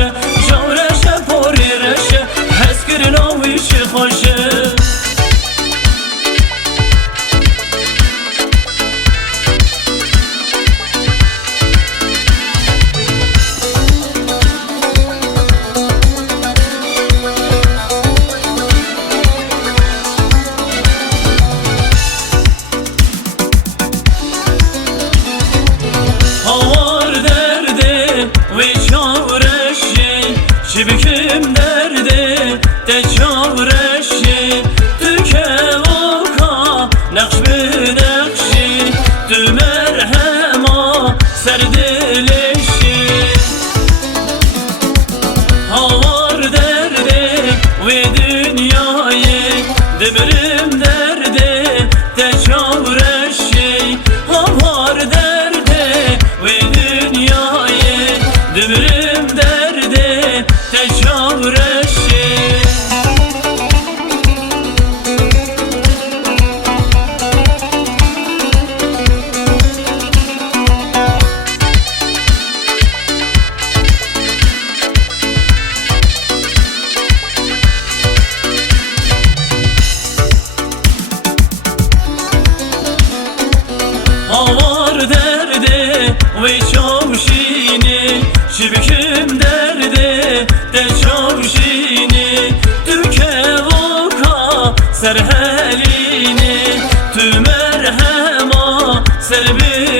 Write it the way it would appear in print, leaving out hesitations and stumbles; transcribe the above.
خوشه جورشه پوری رشه حس کرنا ویش خوشه Şibikim derdi de çavreşi Tüke vaka nakş bi nakşi Tü merhema serdilişi Havar derdi ve dünyayı Demirim derdi de çavreşi Havar derdi ve dünyayı Demirim derdi تجاورشی Havar derdi ve çavşini Şibikim derdi de çavşini Tüke vaka serhelini Tü merhema serbi